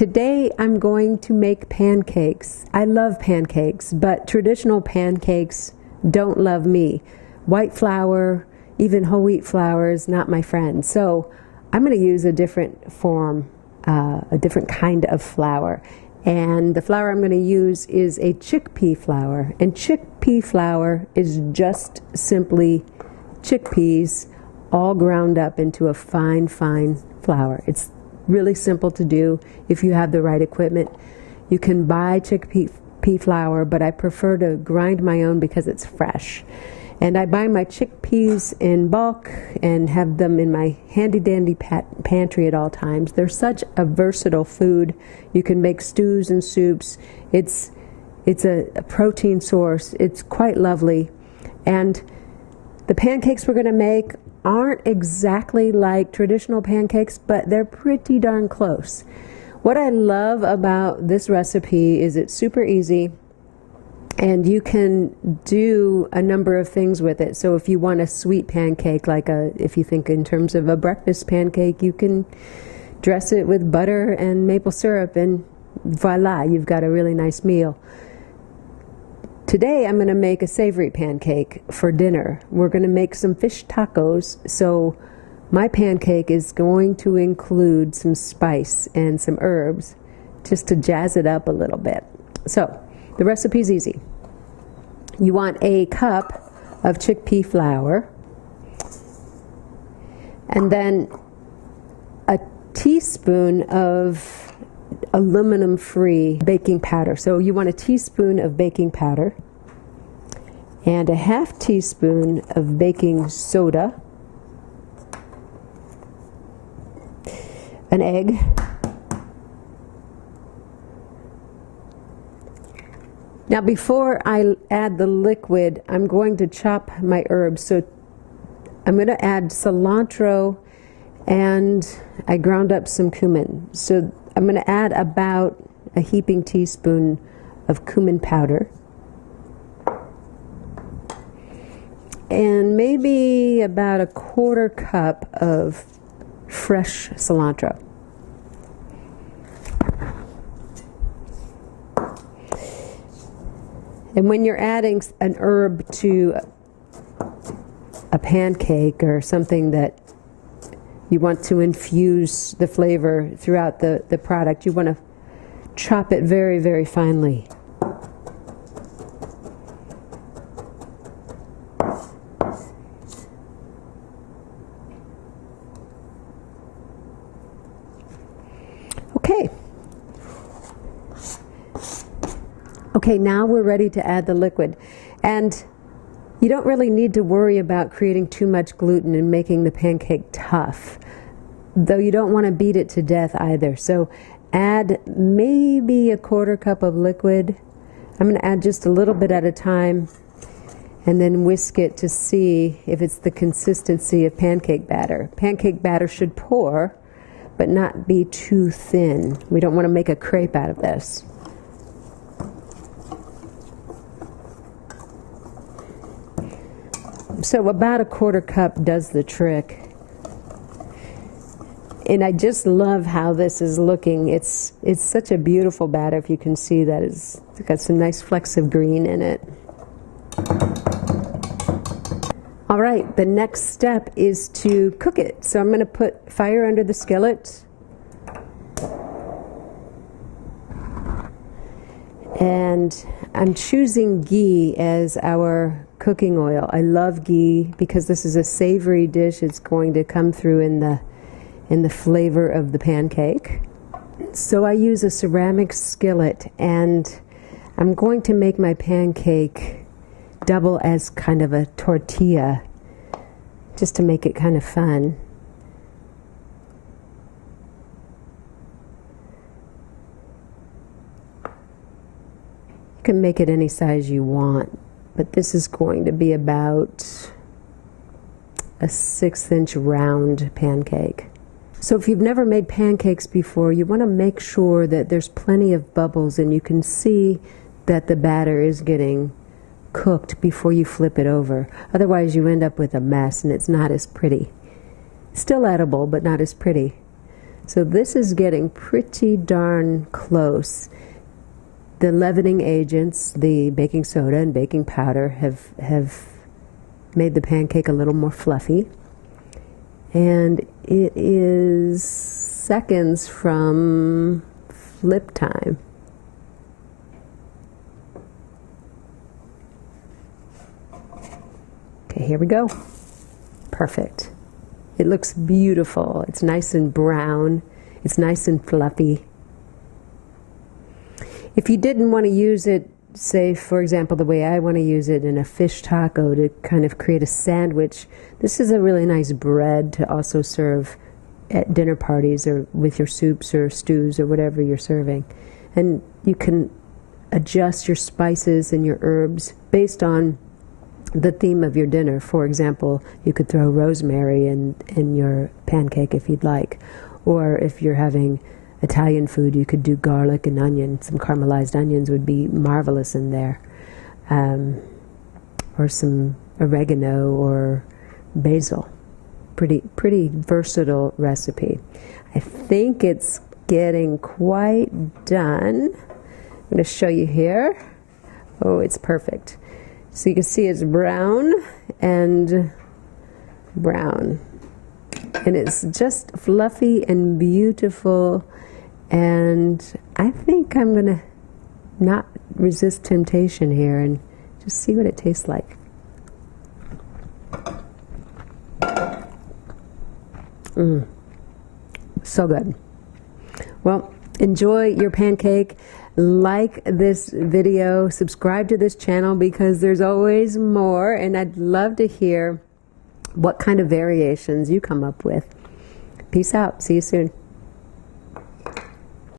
Today I'm going to make pancakes. I love pancakes, but traditional pancakes don't love me. White flour, even whole wheat flour is not my friend. So I'm going to use a different form, a different kind of flour. And the flour I'm going to use is a chickpea flour. And chickpea flour is just simply chickpeas all ground up into a fine, fine flour. It's really simple to do if you have the right equipment. You can buy chickpea flour, but I prefer to grind my own because it's fresh. And I buy my chickpeas in bulk and have them in my handy-dandy pantry at all times. They're such a versatile food. You can make stews and soups. It's a protein source. It's quite lovely. And the pancakes we're going to make aren't exactly like traditional pancakes, but they're pretty darn close. What I love about this recipe is it's super easy, and you can do a number of things with it. So if you want a sweet pancake, if you think in terms of a breakfast pancake, you can dress it with butter and maple syrup, and voila, you've got a really nice meal. Today I'm going to make a savory pancake for dinner. We're going to make some fish tacos, so my pancake is going to include some spice and some herbs just to jazz it up a little bit. So the recipe's easy. You want a cup of chickpea flour, and then a teaspoon of aluminum-free baking powder. So you want a teaspoon of baking powder and a half teaspoon of baking soda, an egg, now before I add the liquid, I'm going to chop my herbs. So I'm going to add cilantro, and I ground up some cumin. So I'm going to add about a heaping teaspoon of cumin powder, and maybe about a quarter cup of fresh cilantro. And when you're adding an herb to a pancake or something that you want to infuse the flavor throughout the product, you want to chop it very, very finely. Okay, now we're ready to add the liquid. And you don't really need to worry about creating too much gluten and making the pancake tough, though you don't want to beat it to death either. So add maybe a quarter cup of liquid. I'm going to add just a little bit at a time, and then whisk it to see if it's the consistency of pancake batter. Pancake batter should pour, but not be too thin. We don't want to make a crepe out of this. So about a quarter cup does the trick. And I just love how this is looking. It's such a beautiful batter. If you can see that, it's got some nice flecks of green in it. All right, the next step is to cook it. So I'm going to put fire under the skillet. And I'm choosing ghee as our cooking oil. I love ghee because this is a savory dish. It's going to come through in the flavor of the pancake. So I use a ceramic skillet, and I'm going to make my pancake double as kind of a tortilla, just to make it kind of fun. You can make it any size you want, but this is going to be about a 1/6-inch round pancake. So if you've never made pancakes before, you want to make sure that there's plenty of bubbles and you can see that the batter is getting cooked before you flip it over. Otherwise you end up with a mess and it's not as pretty. Still edible, but not as pretty. So this is getting pretty darn close. The leavening agents, the baking soda and baking powder, have made the pancake a little more fluffy. And it is seconds from flip time. Okay, here we go. Perfect. It looks beautiful. It's nice and brown. It's nice and fluffy. If you didn't want to use it, say, for example, the way I want to use it in a fish taco to kind of create a sandwich, this is a really nice bread to also serve at dinner parties or with your soups or stews or whatever you're serving. And you can adjust your spices and your herbs based on the theme of your dinner. For example, you could throw rosemary in your pancake if you'd like. Or if you're having Italian food, you could do garlic and onion. Some caramelized onions would be marvelous in there. Or some oregano or basil. Pretty versatile recipe. I think it's getting quite done. I'm going to show you here. Oh, it's perfect. So you can see it's brown and brown. And it's just fluffy and beautiful. And I think I'm going to not resist temptation here and just see what it tastes like. So good. Well, enjoy your pancake. Like this video, subscribe to this channel because there's always more, and I'd love to hear what kind of variations you come up with. Peace out. See you soon.